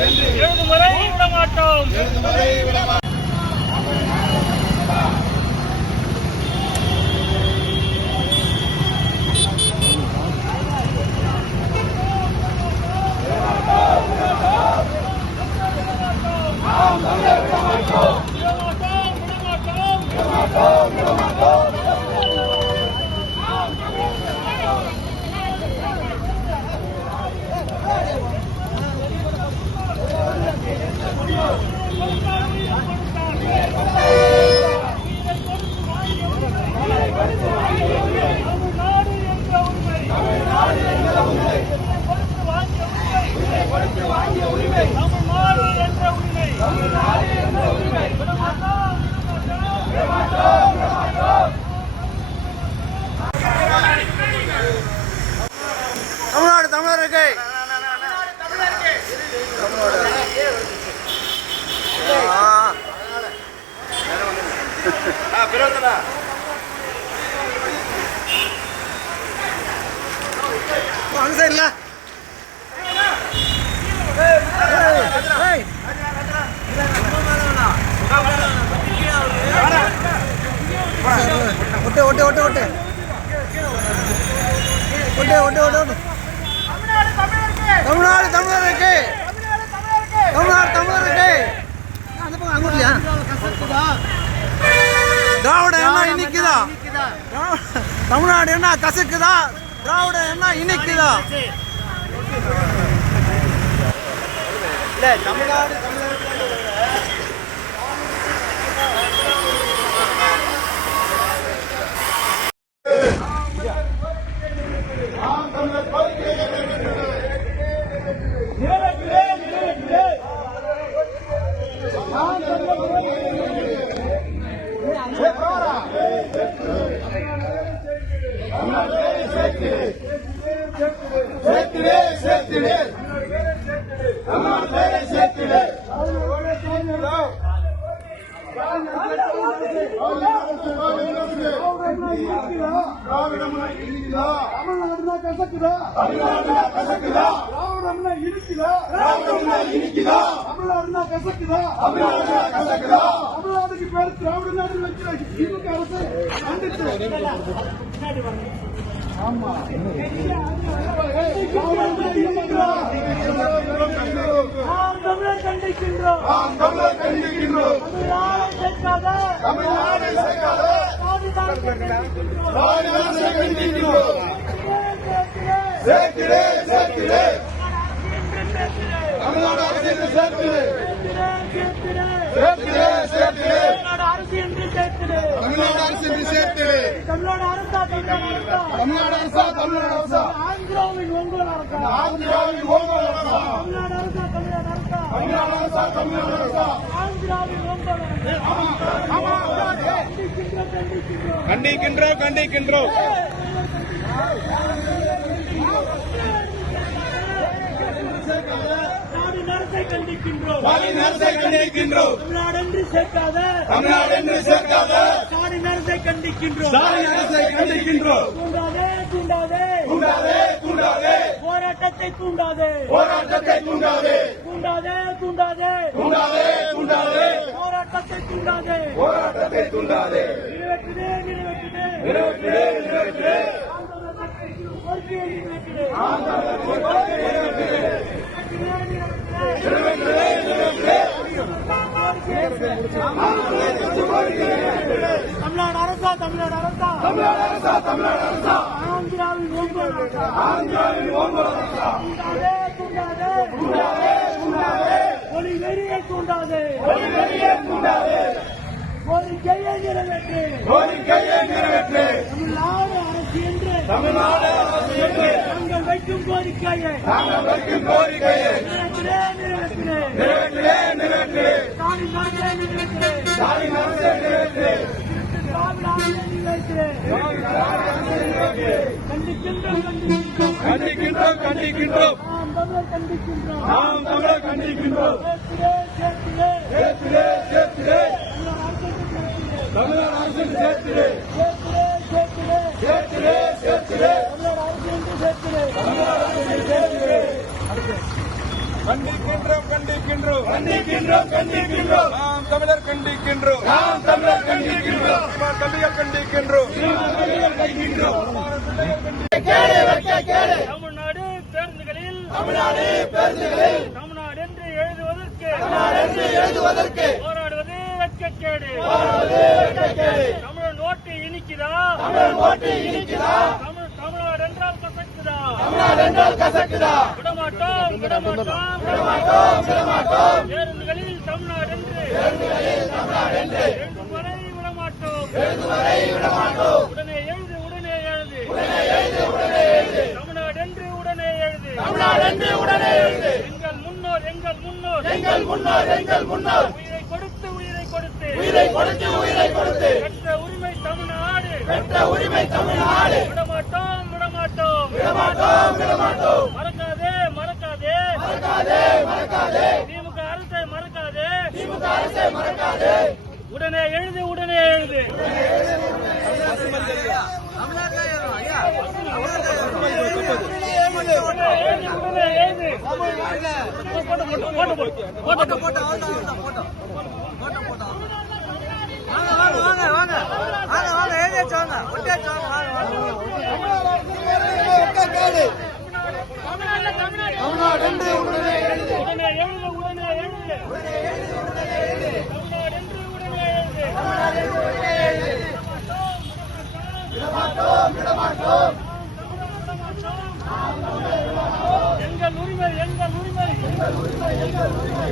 எழுதும் வரை விடமாட்டோம். வாங்க சார் இல்ல. ஏய். ஒட்டு ஒட்டு ஒட்டு ஒட்டு ஒட்டு ஒட்டு ஒட்டு ஒட்டு தமிழ்நாடு தமிழருக்கு. தமிழ்நாடு தமிழருக்கு. அந்த பக்கம் அங்குட்லையா திராவிட என்ன இன்னைக்குதா தமிழ்நாடு என்ன கசக்குதா? திராவிட என்ன இன்னைக்குதா இல்லை தமிழ்நாடு தமிழ் தமிழ்நாடுனா கசக்குதா திராவிடம்னா இனிக்குதா? தமிழ்நாடுனா கசக்குதா? தமிழ்நாடுனா கசக்குதா? தமிழ்நாடுக்கு பேர் திராவிட நாடு திமுக அரசு ஆமா. கண்டிக்கின்றோம். கண்டிக்கின்றோம். தமிழ்நாடு சேர்க்காத. தமிழ்நாடு சேர்க்காத பாதுகாப்பு கண்டிக்கின்றோம் மாநில அரசை கண்டிக்கின்றோம் சேர்க்கிறே சேர்க்கிறே. தமிழ்நாடு அரசு என்று சேர்க்கிறே. சேர்க்கிறே சேர்க்கிறே. தமிழ்நாடு அரசு என்று சேர்க்கிறே. தமிழ்நாடு அரசா தமிழ்நாடு அரசா. தமிழ்நாடு அரசா ஆந்திராவின் ஒங்கோல் அரசா. ஆந்திராவின் அரசா தமிழ்நாடு அரசா தமிழ்நாடு அரசா. தமிழ்நாடு அரசா ஆந்திராவின் ஒங்கோல் அரசா கண்டிக்கின்றோம் கண்டிக்கின்றோம் கண்டிக்கின்றோம் நாடு அரசை கண்டிக்கின்றோம். ஸ்டாலின் அரசை கண்டிக்கின்றோம். தமிழ்நாடு என்று சேர்க்காத. தமிழ்நாடு என்று சேர்க்காத. ஸ்டாலின் அரசை கண்டிக்கின்றோம். ஸ்டாலின் அரசை கண்டிக்கின்றோம். தூண்டாதே தூண்டாதே. தூண்டாதே தூண்டாதே. போராட்டத்தை தூண்டாதே. போராட்டத்தை தூண்டாதே. தூண்டாதே தூண்டாதே. தூண்டாதே தூண்டாதே. போராட்டத்தை தூண்டாதே. போராட்டத்தை தூண்டாதே. நிறைவேற்றுதே நிறைவேற்றுதே கோரிக்கையை நிறைவேற்றுதே தமிழ்நாடு அரசா தமிழ்நாடு அரசா? தமிழ்நாடு அரசா தமிழ்நாடு அரசா ஆந்திராவின் ஓங்கல் அரசா? தூண்டாதே தூண்டாதே தூண்டாதே தூண்டாதே ஒளி வெறியை தூண்டாதே. வெளியே தூண்டாதே கோரிக்கையை நிறைவேற்று கோரிக்கையை நிறைவேற்று. தமிழ்நாடு அரசு என்று தமிழ்நாடு நாங்கள் வைக்கும் கோரிக்கையை நாங்கள் வைக்கும் கோரிக்கையை நிறைவேற்றினே நிறைவேற்றினே ஸ்டாலின் அரசு சேர்த்திலே. அரசு சேர்த்திடே கண்டிக்கின்றோம் கண்டிக்கின்றோம். கண்டிக்கின்றோம் கண்டிக்கின்றோம். நாம் தமிழர் கண்டிக்கின்றோம். நாம் தமிழர் கண்டிக்கின்றோம். தம்பிகள் கண்டிக்கின்றோம். தமிழ்நாடு பேருந்துகளில் தமிழ்நாடு பேருந்துகளில் தமிழ்நாடு என்று எழுதுவதற்கு தமிழ்நாடு என்று எழுதுவதற்கு போராடுவது வெட்கக்கேடு. தமிழன் ஓட்டு இனிக்குதா தமிழன் ஓட்டு இனிக்குதா? தமிழ் தமிழ்நாடு என்றால் கசக்குதா? தமிழ்நாடு என்றால் கசக்குதா? விடமாட்டோம் விடமாட்டோம். விடமாட்டோம் விடமாட்டோம். பேருந்துகளில் தமிழ்நாடு என்று. பேருந்துகளில் தமிழ்நாடு என்று. எழுதும் வரை விடமாட்டோம். எழுதும் வரை விடமாட்டோம். உடனே எழுது உடனே எழுது. உடனே எழுது உடனே எழுது. தமிழ்நாடு என்று உடனே எழுது. தமிழ்நாடு என்று உடனே எழுது. எங்கள் முன்னோர் எங்கள் முன்னோர். எங்கள் முன்னோர் எங்கள் முன்னோர். உயிரை கொடுத்து உயிரை கொடுத்து. உயிரை கொடுத்து உயிரை கொடுத்து. பெற்ற உரிமை தமிழ்நாடு விடமாட்டோம் விடமாட்டோம் விடமாட்டோம் விடமாட்டோம் மறக்காதே மறக்காதே மறக்காதே மறக்காதே திமுக அரசை மறக்காதே திமுக அரசை மறக்காதே உடனே எழுது உடனே எழுது உடனே எழுது உடனே எழுது போட்டு போட்டு போட்டு போட்டு போட்டு வாங்க வாங்க வாங்க எங்கள் உரிமை எங்கள் உரிமை.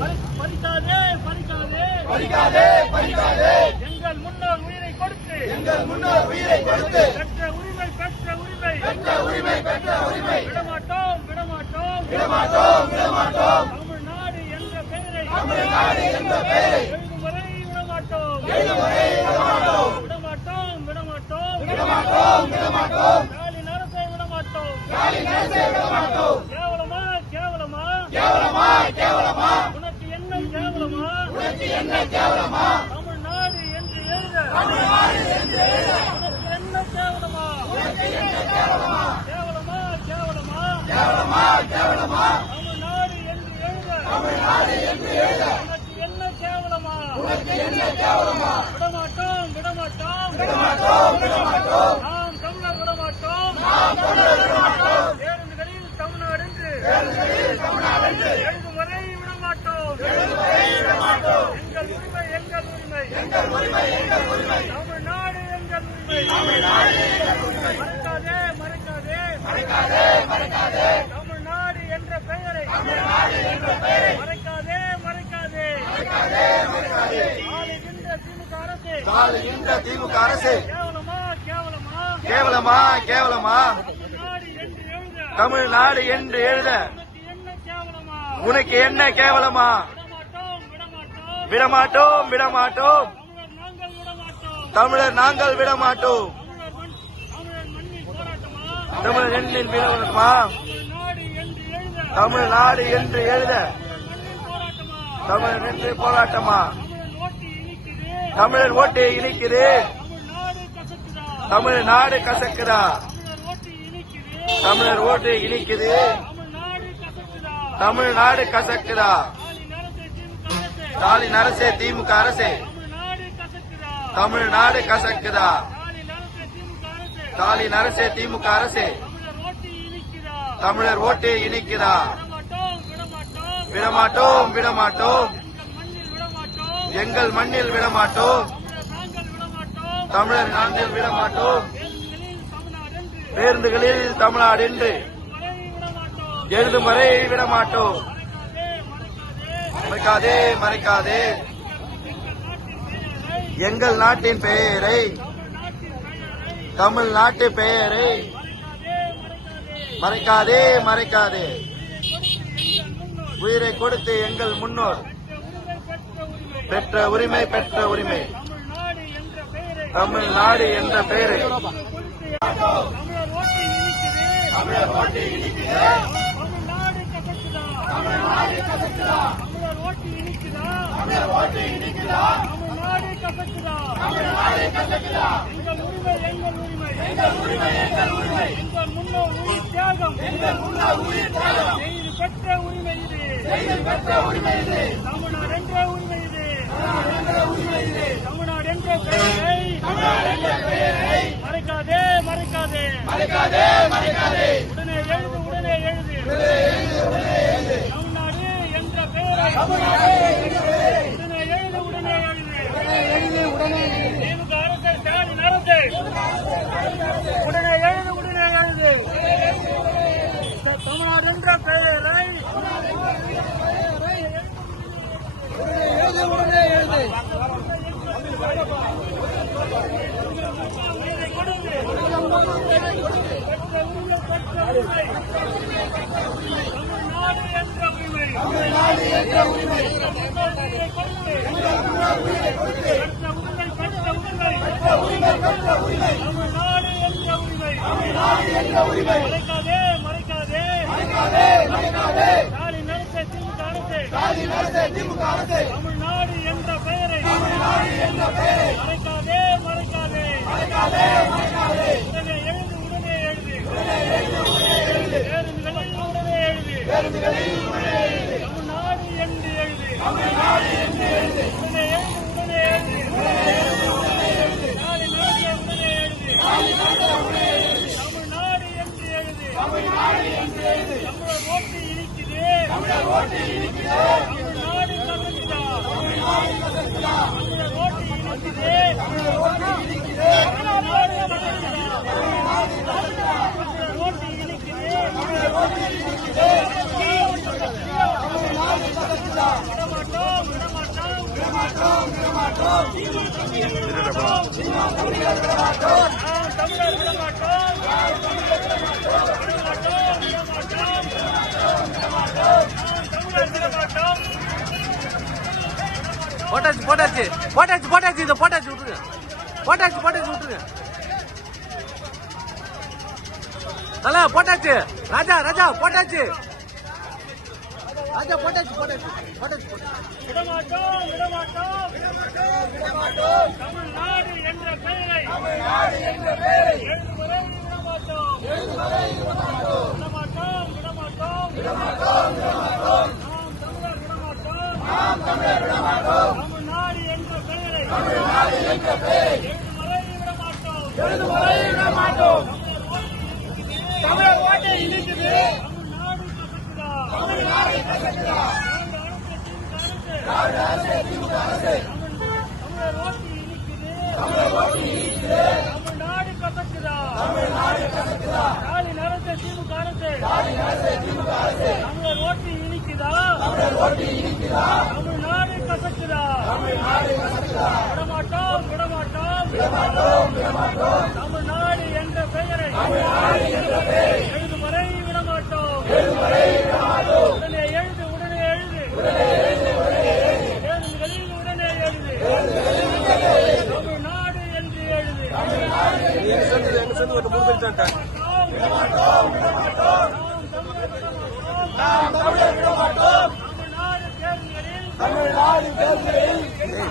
பறி- பறிக்காதே பறிக்காதே. பறிக்காதே பறிக்காதே எங்கள் முன்னோர் உயிரை கொடுத்து எங்கள் முன்னோர் உயிரை கொடுத்து பெற்ற உரிமை பெற்ற உரிமை. பெற்ற உரிமை பெற்ற உரிமை விடமாட்டோம் விடமாட்டோம் விடமாட்டோம் விடமாட்டோம் தமிழ்நாடு என்ற பெயரை தமிழ்நாடு என்ற பெயரை எழுதும் வரை விடமாட்டோம் எழுதும் வரை விடமாட்டோம் விடமாட்டோம் விடமாட்டோம் விடமாட்டோம் விடமாட்டோம் ஸ்டாலின் அரசை விடமாட்டோம் ஸ்டாலின் அரசை விடமாட்டோம் கேவலமா கேவலமா கேவலமா கேவலமா உனக்கு என்ன கேவலமா உனக்கு என்ன கேவலமா தமிழ்நாடு என்று எழுத தமிழ்நாடு என்று எழுத உனக்கு என்ன கேவலமா உனக்கு என்ன கேவலமா கேவலமா கேவலமா கேவலமா கேவலமா தமிழ்நாடு என்று எழுத. தமிழ்நாடு என்று எழுத. உனக்கு என்ன கேவலமா? உனக்கு என்ன கேவலமா? விடமாட்டோம் விடமாட்டோம். விடமாட்டோம் விடமாட்டோம். நாம் தமிழர் விடமாட்டோம். நாம் தமிழர் விடமாட்டோம். பேருந்துகளில் தமிழ்நாடு என்று பேருந்துகளில் தமிழ்நாடு என்று எழுதும் வரை விடமாட்டோம். எழுதும் வரை விடமாட்டோம். எங்கள் உரிமை எங்கள் உரிமை. எங்கள் உரிமை எங்கள் உரிமை. தமிழ்நாடு எங்கள் உரிமை. தமிழ்நாடு எங்கள் உரிமை. மறக்காதே மறக்காதே. மறக்காதே மறக்காதே தமிழ்நாடு என்ற பெயரை தமிழ்நாடு என்ற பெயரை மறைக்காதே மறைக்காதே மறைக்காதே மறைக்காதே ஆளுகின்ற திமுக இந்த திமுக அரசு. கேவலமா கேவலமா? தமிழ்நாடு என்று எழுத. உனக்கு என்ன கேவலமா? விடமாட்டோம் விடமாட்டோம். தமிழர் நாங்கள் விடமாட்டோம். தமிழர் எண்ணில் விடமாட்டோமா? தமிழ்நாடு என்று எழுத. தமிழர் என்று போராட்டமா? தமிழன் ஓட்டு இனிக்குது தமிழ்நாடு கசக்குதா. தமிழர் ஓட்டு இனிக்குது தமிழ்நாடு கசக்குதா. தாலி நரசே திமுக அரசே. தமிழ்நாடு கசக்குதா. தாலி நரசே திமுக அரசே. தமிழர் ஓட்டு இனிக்குதா விடமாட்டோம் விடமாட்டோம். எங்கள் மண்ணில் விடமாட்டோம். தமிழர் நாங்கள் விடமாட்டோம். பேருந்துகளில் தமிழ்நாடு என்று விடமாட்டோம். எழுதும் வரை விடமாட்டோம் மறைக்காதே மறைக்காதே. எங்கள் நாட்டின் பெயரை தமிழ்நாட்டு பெயரை மறைக்காதே மறைக்காதே மறைக்காதே. உயிரை கொடுத்து எங்கள் முன்னோர் பெற்ற உரிமை பெற்ற உரிமை. தமிழ்நாடு என்ற பெயரை. எங்கள் உரிமை எங்கள் உரிமை. எங்கள் உரிமை எங்கள் உரிமை. எங்கள் முன்னோர் உயிர் தியாகம். எங்கள் முன்னோர் உயிர் தியாகம். செய்து பெற்ற உரிமை இது. பெற்ற உரிமை இது. பெயரை மறைக்காதே மறைக்காதே. உடனே எழுது உடனே எழுது. தமிழ்நாடு என்ற பெயரை உடனே எழுது உடனே எழுது. திமுக அரசு ஸ்டாலின் அரசு உடனே எழுது உடனே எழுது தமிழ்நாடு என்ற பெயரை உயிரை கொடுத்து பெற்ற உரிமை, பெற்ற உரிமை. தமிழ்நாடு என்ற உரிமை பெற்ற உரிமை கொடுத்து பெற்ற உரிமை பெற்ற உரிமை தமிழ்நாடு என்ற உரிமை மறைக்காதே. மறைக்காதே ஸ்டாலின் அரசு. திமுக அரசு. தமிழ்நாடு என்ற பெயரை. மறைக்காதே மறைக்காதே. உடனே எழுது உடனே எழுது. பேருந்துகளில் உடனே எழுது. தமிழ்நாடு என்று எழுது உடனே எழுது. உடனே எழுது ஸ்டாலின் அரசு உடனே எழுது தமிழ்நாடு என்று எழுது தமிழர் ஓட்டு இருக்குது தமிழ்நாடு கசக்குதா தமிழர் ஓட்டு இருக்குது தமிழ்நாடு கசக்குதா தமிழர் ஓட்டு தமிழர் விடமாட்டோம் விடமாட்டோம் தமிழர் விடமாட்டோம் விடமாட்டோம் விடமாட்டோம் நாம் தமிழர் விடமாட்டோம் போட்டாச்சு போட்டாச்சு. போட்டாச்சு போட்டாச்சு இதை போட்டாச்சு விட்டுருங்க. போட்டாச்சு போட்டாச்சு விட்டுருங்க. நல்லா போட்டாச்சு. ராஜா ராஜா போட்டாச்சு. ராஜா போட்டாச்சு போட்டாச்சு. போட்டாச்சு போட்டாச்சு. விடமாட்டோம் விடமாட்டோம். விடமாட்டோம் தமிழ்நாடு என்ற பெயரை எழுதுவரை விடமாட்டோம் விடமாட்டோம் விடமாட்டோம் நாம் தமிழர் விடமாட்டோம் தமிழ்நாடு என்ற பெயரை எழுதுவரை விடமாட்டோம் தமிழர் ஓட்டை இருக்குது தமிழ்நாடு கசக்குதா தமிழ்நாடு அரசு திமுக அரசு தமிழர் ஓட்டு இருக்குது தமிழ்நாடு கசக்குதா ஸ்டாலின் அரசு திமுக அரசு தமிழர் ஓட்டு இனிக்குதா தமிழ்நாடு கசக்குதா? விடமாட்டோம் விடமாட்டோம். தமிழ்நாடு என்ற பெயரை எழுதும் வரை விடமாட்டோம். உடனே எழுது உடனே எழுது. பேருந்துகளில் உடனே எழுது. தமிழ்நாடு என்று எழுது. தமிழ்நாடு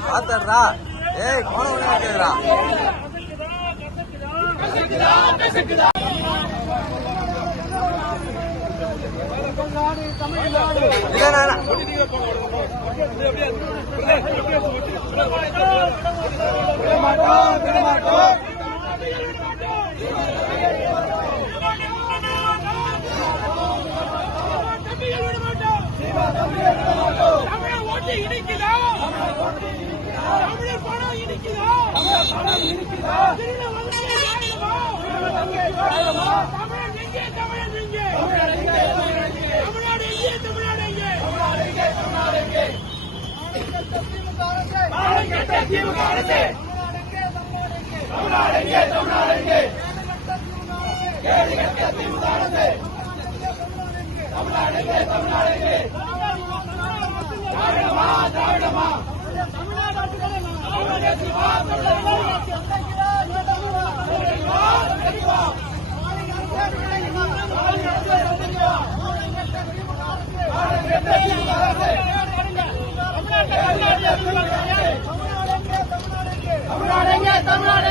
ஏய் ஏய் கோண விளையாடுறா கசக்குதா ஓட்டு திமுக அரசு தமிழ்நாடு எங்கே தமிழ்நாடு எங்கே கேடுகெட்ட திமுக அரசு தமிழ்நாடு எங்கே தமிழ்நாடு எங்கே திராவிடமா திராவிடமா தமிழ்நாடு தமிழ்நாடு